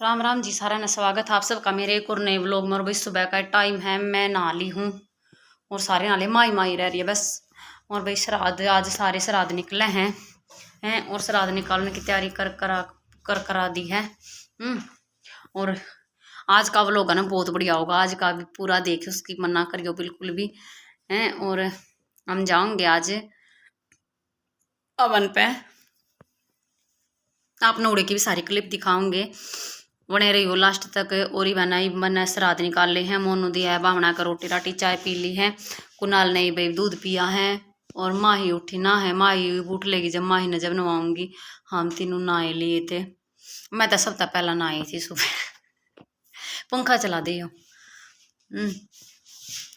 राम राम जी सारा ने स्वागत है आप सबका मेरे एक और नए व्लॉग में। और भाई सुबह का टाइम है, मैं नहा ली हूँ और सारे नाले माई माई रह रही है बस। और भाई श्राद्ध आज सारे श्राद्ध निकले हैं और श्राद्ध निकालने की तैयारी करा दी है। और आज का व्लॉग है ना बहुत बढ़िया होगा, आज का भी पूरा देखे, उसकी मना करियो बिल्कुल भी हैं। और हम जाओगे आज अवन पे, आप नोड़े की भी सारी क्लिप दिखाऊंगे, बने रही हो लास्ट तक। और ही बनाई मैंने श्राद्ध निकाल ले हैं, मोनू दिया है भावना का रोटी राटी चाय पी ली है, कुनाल ने भाई दूध पिया है और माही उठी ना है। माही उठ लेगी जब माही ने जब नवाऊंगी। हम तीनों नहाए लिए थे, मैं तो सब तक पहला नहाई थी सुबह पंखा चला दे।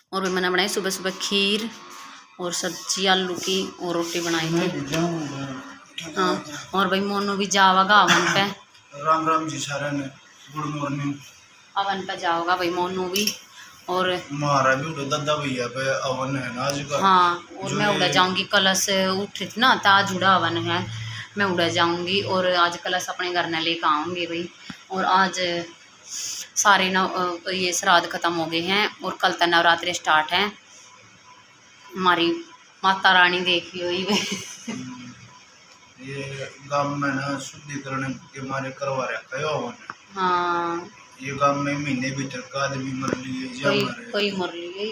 और भी मैंने बनाई सुबह सुबह खीर और सब्जी आलू की और रोटी बनाई थी। हाँ, और भाई मोनू भी जावागा अवन पे। राम राम जी सारे ने, गुड मॉर्निंग। अवन पे जाओगा भाई मोनू भी, और हमारा भी उधर दादा भैया पे अवन है ना आज का। हाँ, और मैं उड़ा जाऊंगी, कलश उठ रही थी ना तो आज उड़ा अवन है, मैं उड़ा जाऊंगी और आज कलश अपने घर में लेकर आऊंगी भाई। और आज सारे ये श्राद्ध खत्म हो गए हैं और कल तक नवरात्रि स्टार्ट है। हमारी माता रानी देखी हुई ये गांव में ना शुद्धिकरण के मारे करवा रखा है अवन। हाँ, ये गांव में महीने भीतर का आदमी मर लिए, कोई मर लिए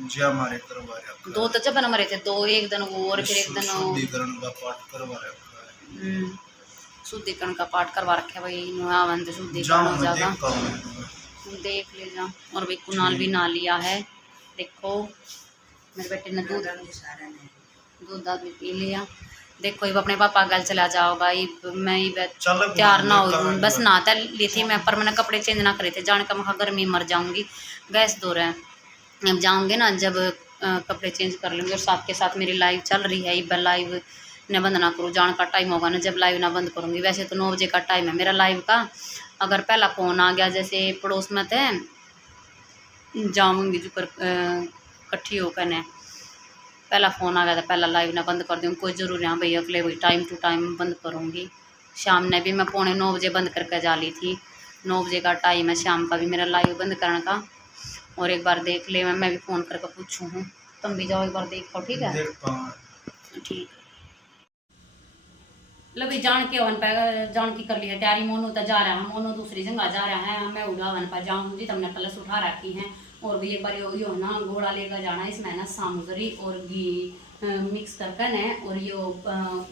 जी हमारे करवा रखा। दो तो जब मरे थे, दो एक दिन वो और फिर एक दिन शुद्धिकरण का पाठ करवा रखा है। शुद्धिकरण का पाठ करवा रखे भाई, नुआवंत शुद्धिकरण हो जाएगा, देख ले जा। और भाई कुनाल भी ना लिया है, देखो मेरे बेटे ने दूध दाद भी पी लिया। देखो ये अपने पापा गल चला जाओगा, मैं तैयार ना हो बस नहाता ली थी मैं, पर मैंने कपड़े चेंज ना करे थे, जाने का मैं गर्मी मर जाऊंगी, गैस दो रहे। अब जाऊंगे ना जब कपड़े चेंज कर लूँगी। और साथ के साथ मेरी लाइव चल रही है, ये लाइव न बंद ना करूँ, जाने का टाइम होगा ना जब लाइव ना बंद करूँगी। वैसे तो 9 बजे का टाइम है मेरा लाइव का, अगर पहला फ़ोन आ गया जैसे पड़ोस में थे जाऊँगी जो कर इकट्ठी होकर ने पहला फ़ोन आ गया था पहला लाइव ना बंद कर दूँगी, कोई ज़रूरी हाँ भैया अगले वही टाइम टू टाइम बंद करूँगी। शाम ने भी मैं 8:45 बजे बंद करके जा ली थी, 9 बजे का टाइम है शाम का भी मेरा लाइव बंद करने का। और एक बार देख ले, मैं भी फ़ोन करके पूछूँ हूँ, तुम भी जाओ एक बार देख पाओ, ठीक है? ठीक लो भाई, जान के वन पे जान की कर ली है तैयारी। मोनू तो जा रहा है, मोनू दूसरी जगह जा रहा है, मैं उड़ा वन पर जाऊँगी, तुमने कलश उठा रखी है। और भी एक बार यो ना घोड़ा लेकर जाना, इसमें ना सामग्री और घी मिक्स करके न, और यो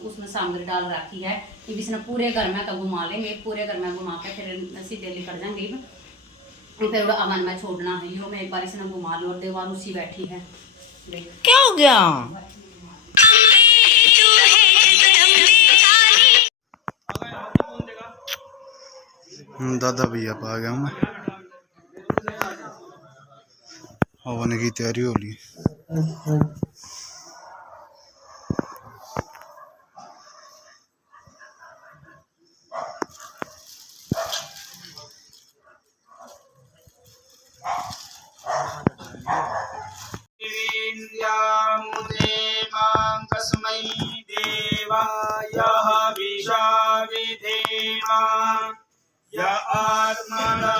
उसमें सामग्री डाल रखी है, कि इसने पूरे घर में तो घुमा लेंगे, पूरे घर में घुमा के फिर सीधे लेकर जाएंगे, फिर अवन में छोड़ना है। यो मैं एक बार इसने घुमा लो और देवार उसी बैठी है। क्या हो गया? दादा भैया आ गया मैं, हवन की तैयारी हो ली। कस्मै देवाय विशा विधेमा य आत्मना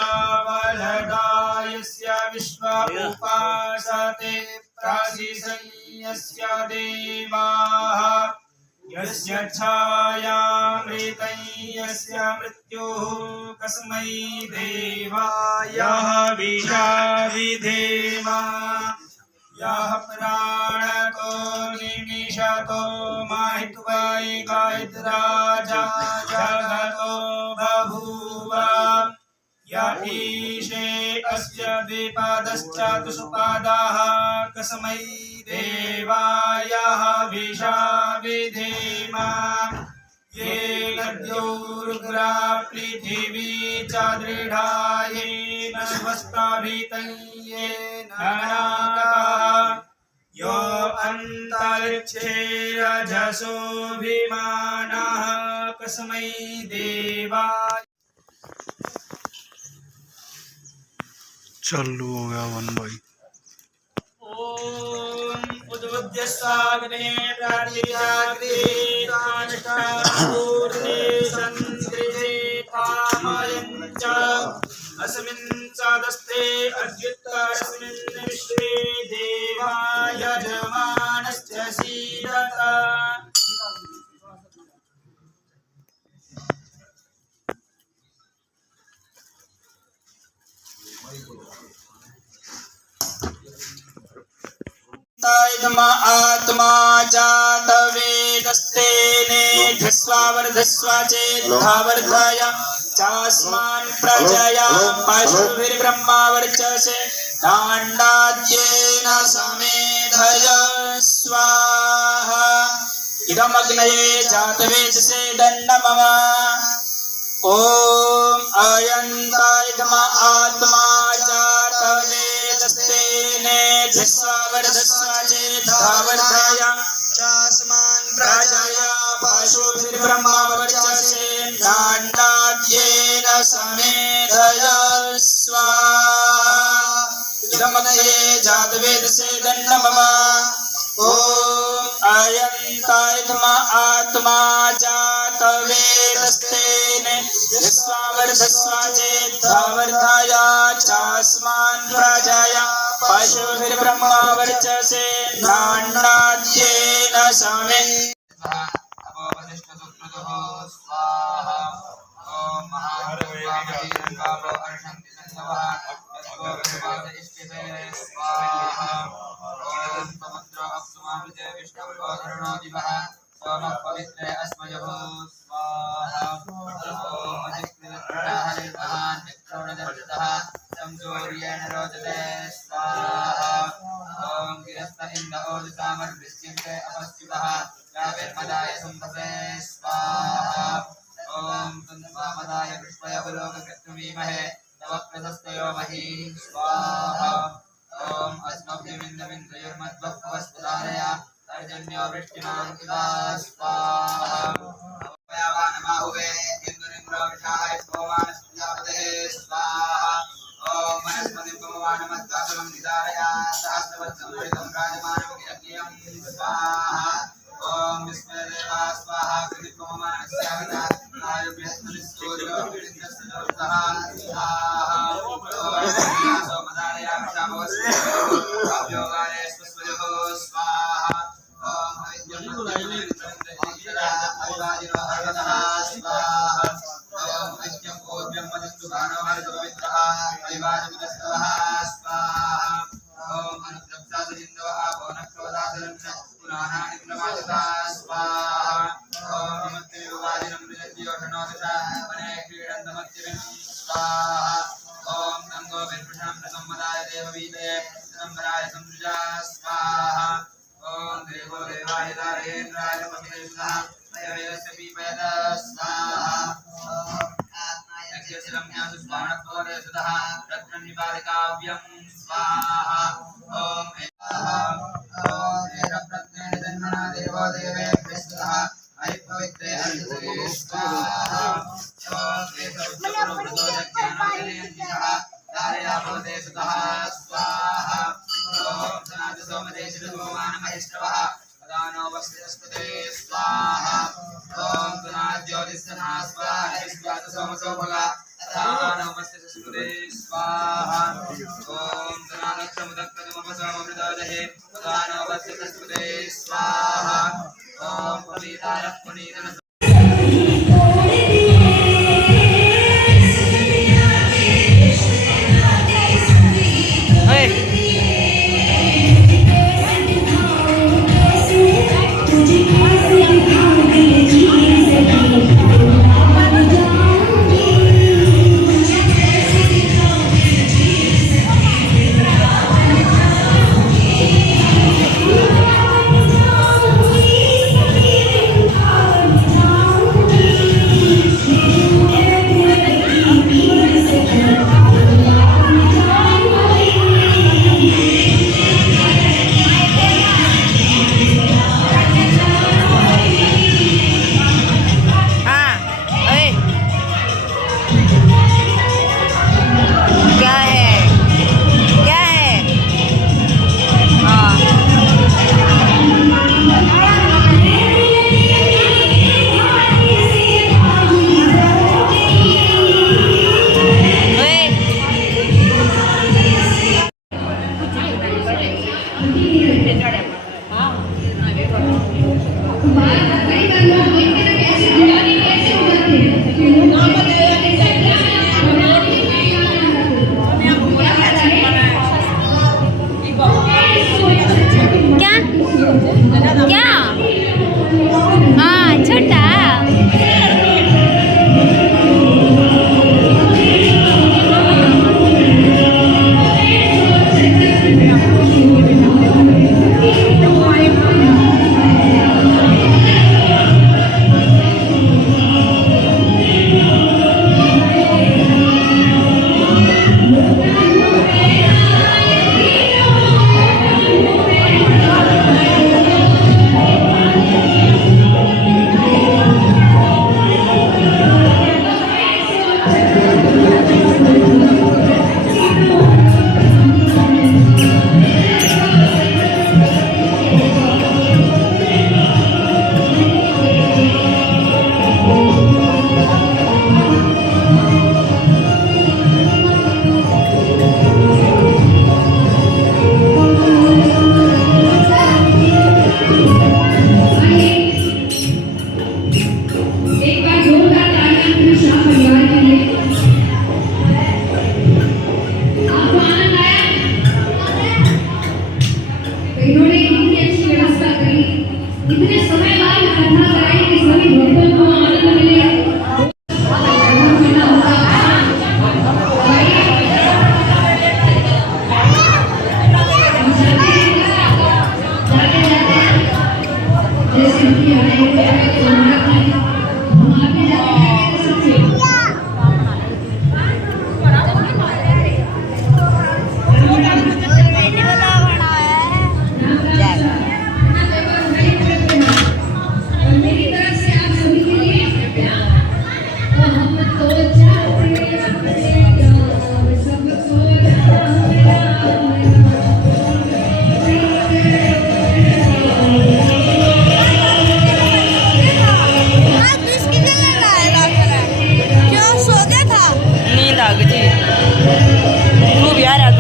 बलदायस्य विश्व उपासते प्राशिषय्यस्य देवाः यस्य छायामृतं यस्य मृत्युः कस्मै देवाय विशा विधेमा यः प्राणको निमिषतो माहित्वै गायत्राजा जगतो बभूव य ईशे अस्य द्विपादश्चतुष्पादाः कस्मै देवाय विशा विधेमा ये नद्यो रुद्रा पृथिवी च दृढा येन स्वस्ताभितं येन नागाः यो अन्तरिक्षे रजसोऽभिमानः कस्मै देवाय। चालू हो गया वन भाई। ओम उद्बुद्ध सागरे प्रातिजाग्रे काष्ठा पूर्णे संकृते पामयन् च अस्मिन् सादस्ते अद्युत्तरस्मिन् विश्वे देवा यजमानस्य सीदत इदम आत्मा जात वेदस्तेने ध्स्वावर्धस्व चेद्धावर्धय चास्मान् प्रजया पशुभिर्ब्रह्मावर्चसे दाण्डाद्येन समेधय स्वाहा इदमग्नये जातवेदसे दण्डमम ॐ अयन्तायतम आत्मा जातवेदस्तेने ध्स्वावर्धस्व चेद्धावर्धय चास्मान् प्रजया पशुभिर्ब्रह्मावर्चसे दाण्डाद्येन समेधय स्वाहा इदमग्नये जातवेदसे दण्डमम ॐ अयन्तायतम आत्मा जातवेदस्तेने ध्स्वावर्धस्व चेद्धावर्धय चास्मान् प्रजया पशुभिर्ब्रह्मावर्चसे दाण्डाद्येन समे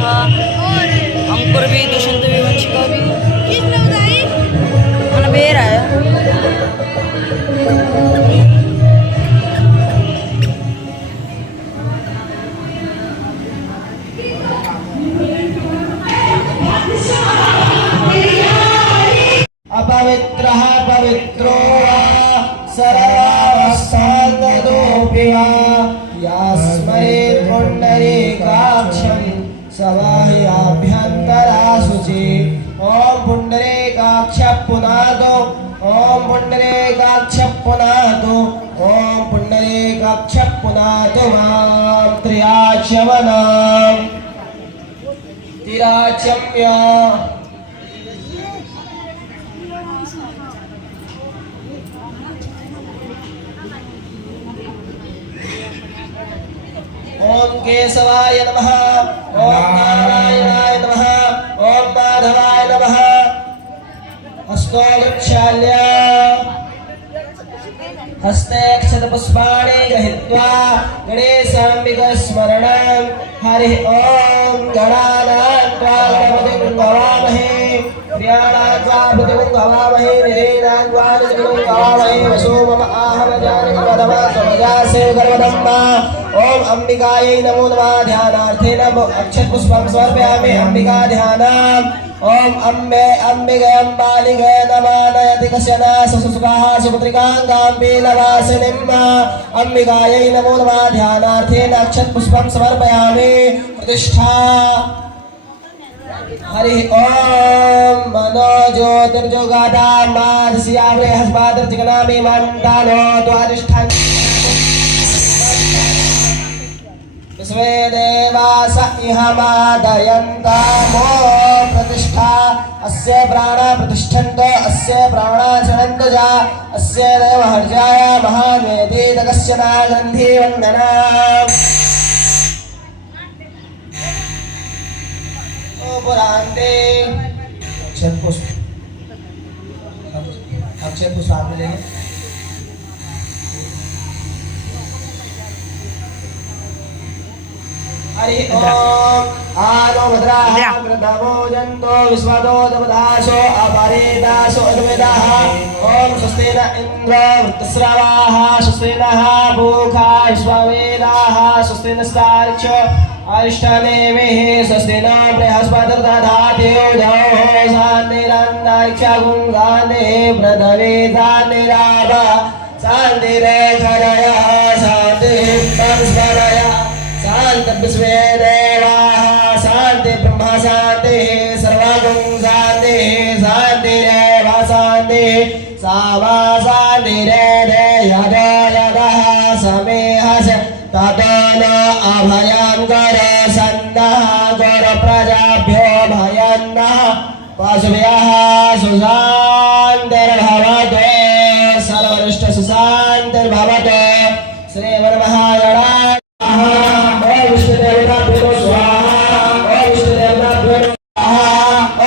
रहा, अंकुर भी, दुष्यंत भी, वंशिका भी। किसने बताई? मैंने बेर आया। अपवित्रः पवित्रो वा सर्वावस्थान्ततोऽपि वा यास्मै पुण्डरीकाक्षं सवाह्याभ्यन्तरा शुचि। ॐ पुण्डरीकाक्षः पुनातो, ॐ पुण्डरीकाक्षः पुनातो, ॐ पुण्डरीकाक्षः पुनातो मां त्र्याच्यवनां तिराचम्य। ओम केशवाय नमः, ओम नारायणाय नमः, ओम माधवाय नमः। हस्तो वृक्षाल्य हस्ते क्षतपुष्पाणि गृहीत्वा गणेशाम्बिकास्मरणं हरिः ॐ गणानां त्वा गणपतिं भवामहे, प्रियाणां त्वा भृतिं भवामहे, निरेणां त्वा निजं भवामहे। वसो मम आहवजानि वदमा समजासे गर्वदम्मा। ओम अंबिकायै नमो नमः। ध्यानार्थेन अक्षतपुष्पं समर्पयामि अंबिका ध्यानम्। ओम अम्बे अंबिके अम्बालिके नमः। नयति कश्चन सुसुखाः सुपुत्रिकां पीलवासिनीम्। अंबिकायै नमो नमः। ध्यानार्थेन अक्षतपुष्पं समर्पयामि। प्रतिष्ठा हरि ओम मनो ज्योतिर्जुगादा मादस्यावरे हस्मादर्चिकनामि मण्डालो द्वादिष्ठान् विश्वे देवास इहमादयन्तामो प्रतिष्ठा। अस्य प्राण प्रतिष्ठन्त, अस्य प्राणाचरन्त जा, अस्य देव हर्जाय महान्वेति तकस्य नागन्धी वन्दना। ओ पुरान्ते अक्षत पुष्प आप मिलेंगे। हरि ओम आनो भद्राः वृद्धवो जन्तो विश्वतो दवदासो अपरेदासो अद्वैताः। ओम स्वस्ति न इन्द्र वृत्तस्रवाः, स्वस्ति नः पूषा विश्ववेदाः, स्वस्ति नस्तार्क्ष्यो अरिष्टनेमिः, स्वस्ति न बृहस्पतिर्दधाति उदयोः। शान्तिरन्तरिक्षं शान्तिः पृथिवी शान्तिराप शान्तिरेखनयः शान्तिः परस्परयः शान्ति विश्वे देवाः शान्ति ब्रह्म शान्तिः सर्वगुण शान्तिः शान्तिरेव शान्तिः सावा शान्तिरेदे यदा यदः समेहस ततो न अभयङ्कर सन्नः गुरुप्रजाभ्यो भयन्नः पशुभ्यः सुशान्तिर्भवतु सर्वरिष्ट सुशान्तिर्भवतु। श्रीमन्महागणाय विष्णुदेवताभ्यो स्वाहा, ओम विष्णुदेवताभ्यो स्वाहा,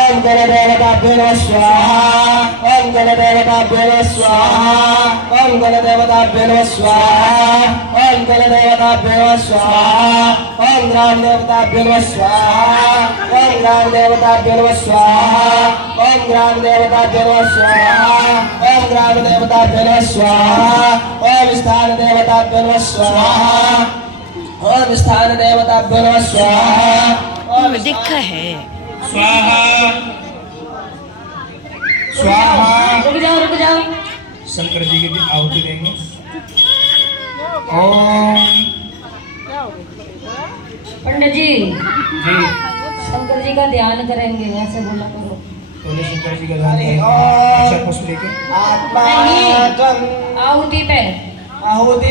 ओम गणदेवताभ्यो स्वाहा, ओम गणदेवताभ्यो स्वाहा, ओम गणदेवताभ्यो स्वाहा, ओम गणदेवताभ्यो स्वाहा, ओम ग्रामदेवताभ्यो स्वाहा, ओम ग्रामदेवताभ्यो स्वाहा, ओम ग्रामदेवताभ्यो स्वाहा, ओम ग्रामदेवताभ्यो स्वाहा, ओम स्थानदेवताभ्यो स्वाहा, ओम स्थान देवताभ्यो नमः स्वाहा। ओम दिखा है स्वाहा स्वाहा। रुक जाओ शंकर जी की आहुति देंगे। ओम पंडित जी जी शंकर जी का ध्यान करेंगे, वैसे बोला करो। बोले शंकर जी का ध्यान करेंगे। अच्छा पुष्प लेके आत्मा आहुति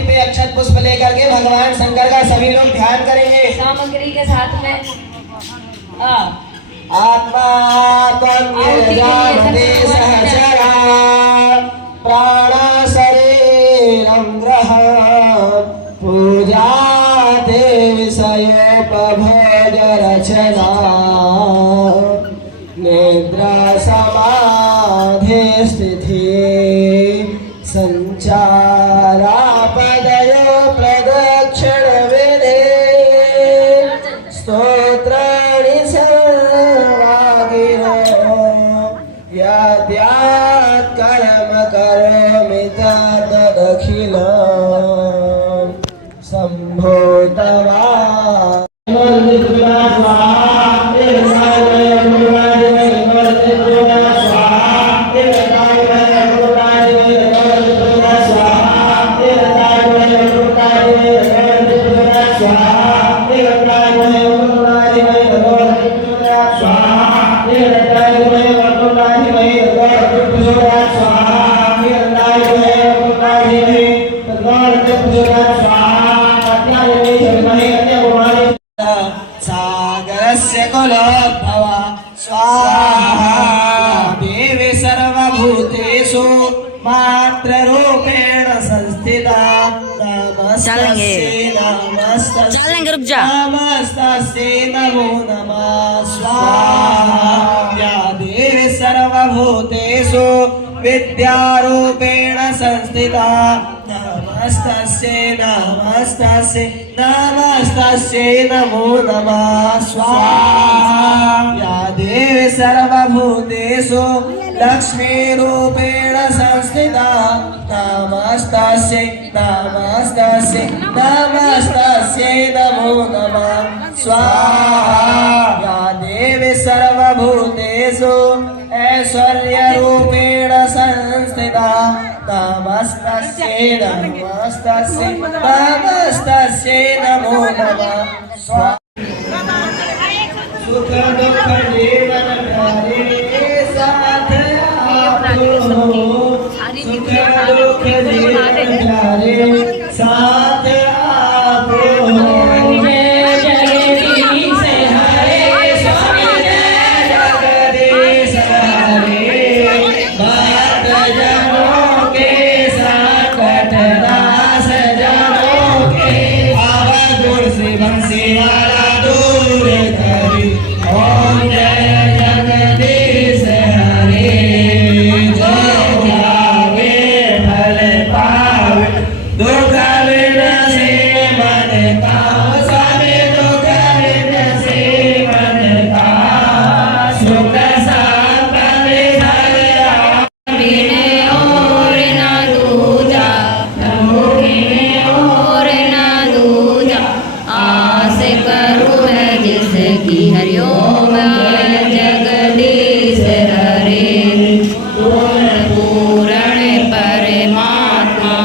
पे अक्षत पुष्प लेकर के भगवान शंकर का सभी लोग ध्यान करेंगे सामग्री के साथ में। आत्मा सहचरा प्राण शरीरं ग्रह पूजा ते विषयोपभोग रचना निद्रा समाधि स्थिति संचारापदयो प्रदक्षिण विधे स्तोत्राणि सागरस्य कुलोद्भव स्वाहा देवी सर्वभूतेषु मात्ररूपेण संस्थिता चलेंगे। चलेंगे, रुक जा। नमस्तस्यै नमो नमः स्वाहा या देवी सर्वभूतेषु विद्यारूपेण संस्थिता नमस्तस्यै नमस्तस्यै नमस्तस्यै नमो नमः स्वाहा या देवी सर्वभूतेषु लक्ष्मीरूपेण संस्थिता नमस्तस्यै नमस्तस्यै नमस्तस्यै नमो नमः स्वाहा या देवी सर्वभूतेषु ऐश्वर्यरूपेण संस्थिता नमस्तस्यै नमस्तस्यै नमस्तस्यै नमो नमः स्वाहा सुख दुख जीवन प्यारे साथ आपको सुख दुख जीवन प्यारे साथ आपको हरिओम जगदीश हरे पूर्ण परमात्मा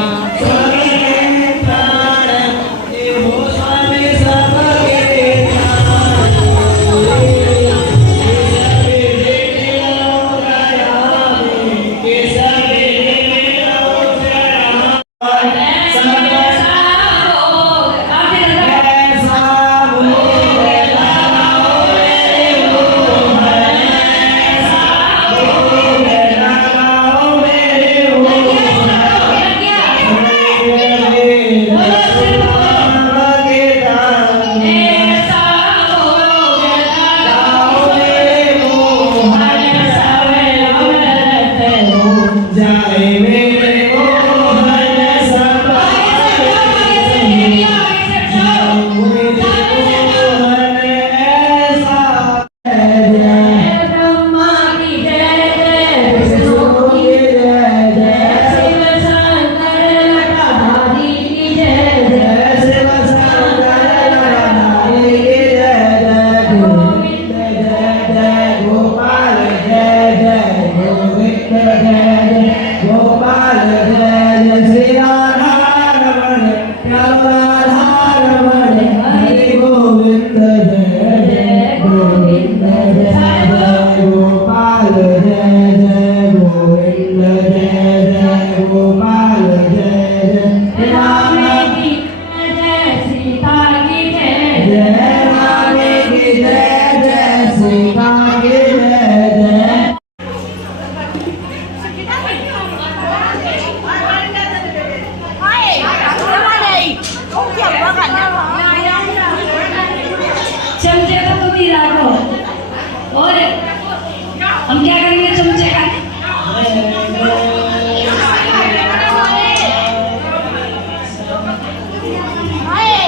चमचे को तुम ही रखो और हम क्या करेंगे चमचे का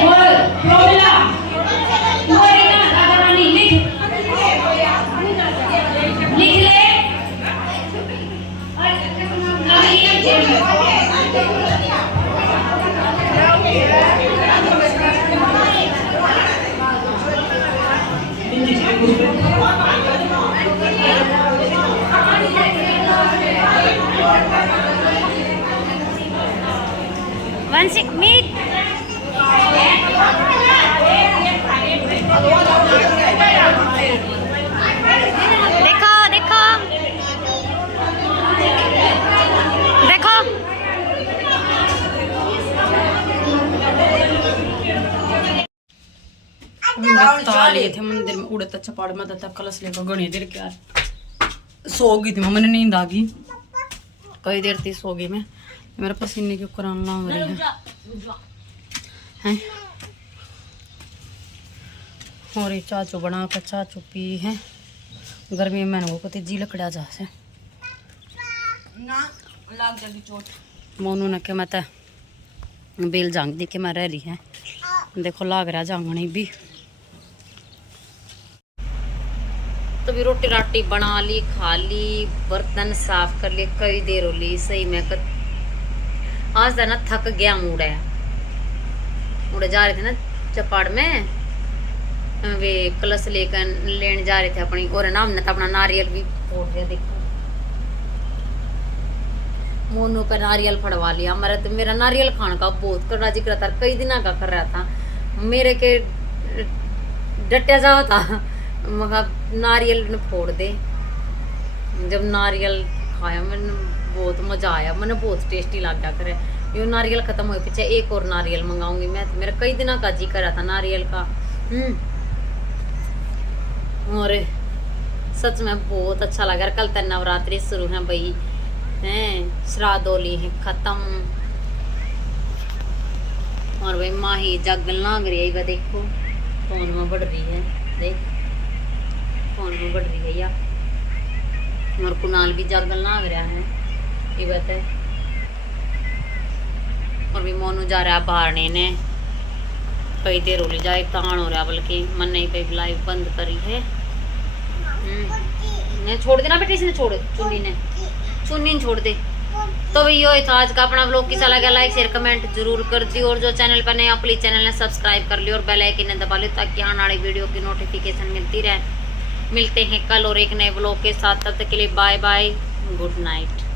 और प्रोमिला तुम्हारी ना राधा रानी लिख ले और अभी ये में ताले थे मंदिर में उड़े तक चपाड़ में तक कलश लेकर घनी देर क्या सो गई थी मैंने नींद आ गई कई देर थी सो गई मैं मेरे पसीने के कुरान लाग रही है और ये चाचू बना कर चाचू पी है गर्मी में मैंने को जी लकड़ा जा से लाग जाएगी चोट। मोनू ने के मैं बेल जांग दी के मैं रह रही है देखो लाग रहा जांगनी भी। तो भी रोटी राटी बना ली खा ली बर्तन साफ कर लिए कई देर हो ली सही में आज ना थक गया उड़े जा रहे थे ना चपाड़ में वे कलश लेकर लेने जा रहे थे अपनी और ना हमने तो अपना नारियल भी फोड़ दिया देखो मोनू का नारियल फड़वा लिया मेरा नारियल खाने का बहुत कर राजी करा था कई दिन का कर रहा था मेरे के डटिया जाओ था मगर नारियल ने फोड़ दे जब नारियल खाया मैंने बहुत मजा आया मैंने बहुत टेस्टी लग गया करे ये नारियल खत्म हुए पीछे एक और नारियल मंगाऊंगी मैं मेरा कई दिन का जी कर रहा था नारियल का। और सच में बहुत अच्छा लगा कल तक नवरात्रि शुरू है भाई हैं श्राद्ध होली है खत्म और भाई माही जग लाग रही है देखो फोन में बढ़ रही है देख फोन में बढ़ रही है या और कुनाल भी जग लाग रहा है ये बात है और भी मोनू जा रहा है बाहरने ने कई देर हो जाए तान हो रहा बल्कि मन नहीं पे लाइव बंद करी है ने छोड़ देना बेटे इसने छोड़ चुन्नी छोड़ दे। तो भाई ये था आज का अपना व्लॉग कैसा लगा लाइक शेयर कमेंट जरूर कर दी और जो चैनल पर नया प्लीज चैनल ने सब्सक्राइब कर लियो और बेल आइकन दबा लो ताकि आने वाली वीडियो की नोटिफिकेशन मिलती रहे। मिलते हैं कल और एक नए व्लॉग के साथ तब तक के लिए बाय बाय गुड नाइट।